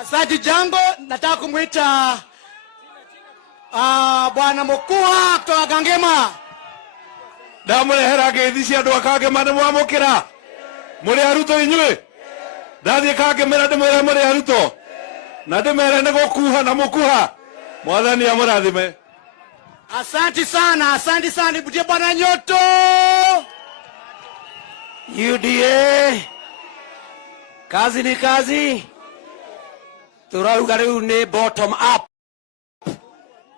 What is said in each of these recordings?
Asante Jango, nataka kumwita Bwana Mokuha kutoka Kangema. Ndamurehera ngeithia andu akangema nimwamukira muri aruto inywe ndathie kangema ndimwira muri aruto na ndimere ni gukuha na mukuha mwathani amurathime. Asante sana butie Bwana Nyoto. UDA kazi ni kazi, turauga riu ni bottom up,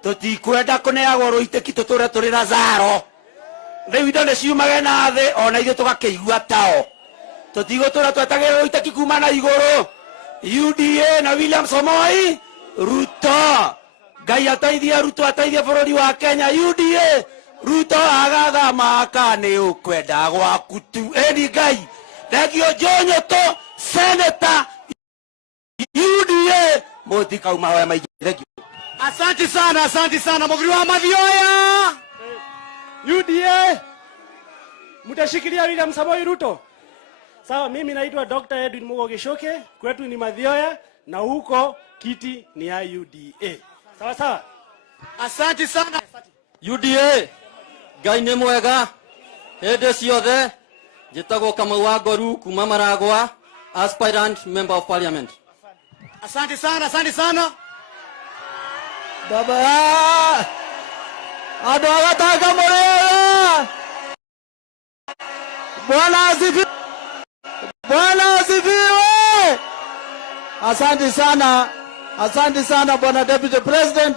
tutikwenda kuneagwo ruiteki tuture turi na zaro riu indo ni ciumage na thi ona ithuĩ tugakeigua tao, tutigotura twetagĩrĩra ruiteki kuma na igũrũ. UDA na William Samoei Ruto, Ngai ateithie Ruto, ateithie bũrũri wa Kenya. UDA Ruto agathama aka nĩ ũkwenda gwaku tu. Eni Ngai thengio Njoto Senator UDA mũtikauma hoya maingĩ. Thengio. Asante sana Mũgiri wa Mathioya. UDA mtashikilia William Samoei Ruto. Sawa, mimi naitwa Dr. Edwin Mugo Gishoke, kwetu ni Mathioya na huko kiti ni ya UDA. Sawa. Asante sana. UDA Ngai nĩ mwega hĩndĩ ciothe. Njĩtagwo Kamau wa Ngoru kuma Maragwa, aspirant member of parliament. Asante sana. Baba ado agataka morera. Bwana asifiwe. Asante sana Bwana Deputy President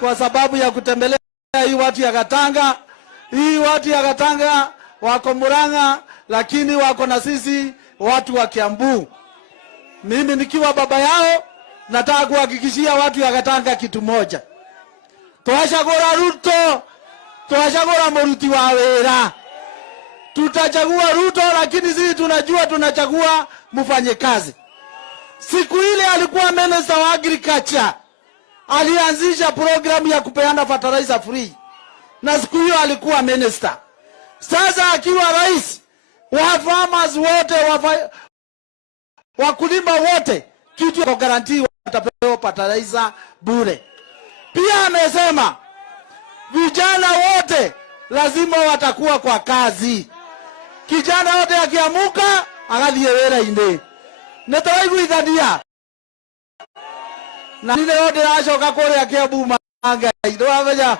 kwa sababu ya kutembelea hii watu ya Gatanga. Hii watu ya Gatanga wako Murang'a lakini wako na sisi watu wa Kiambu. Mimi nikiwa baba yao nataka kuhakikishia watu ya Gatanga kitu moja. Twachagura Ruto, twachagura muruti wa wera. Tutachagua Ruto lakini sisi tunajua tunachagua mfanye kazi. Siku ile alikuwa minister wa agriculture, alianzisha programu ya kupeana fertilizer free. Na siku hiyo alikuwa minister. Sasa akiwa rais, wa farmers wote, wakulima wote, kitu kwa guarantee watapewa fertilizer bure. Pia amesema vijana wote lazima watakuwa kwa kazi. Kijana wote akiamuka agathie wĩra-inĩ. Nĩtũraiguithania na nĩ wote acoka kũrĩa Kiambu Ngai ndwamenya